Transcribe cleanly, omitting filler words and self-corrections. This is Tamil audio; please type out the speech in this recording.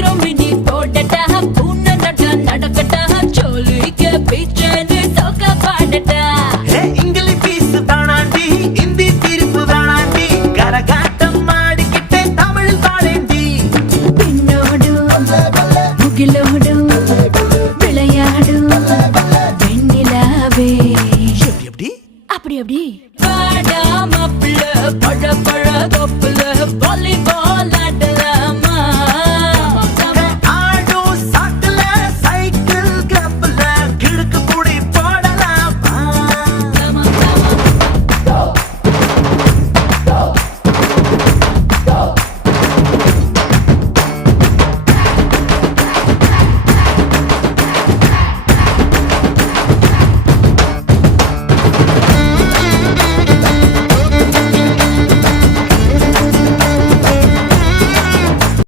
சீக்கிரம் மினி போடட்டா பூனை நட நடக்கட்டா சொல்லிக்க பீச்சனு சோக பாடட்டா இங்கிலீஷ் பீஸ் தானாண்டி இந்தி திருப்பு தானாண்டி கரகாட்டம் ஆடிக்கிட்டே தமிழ் பாடேண்டி பின்னோடு முகிலோடு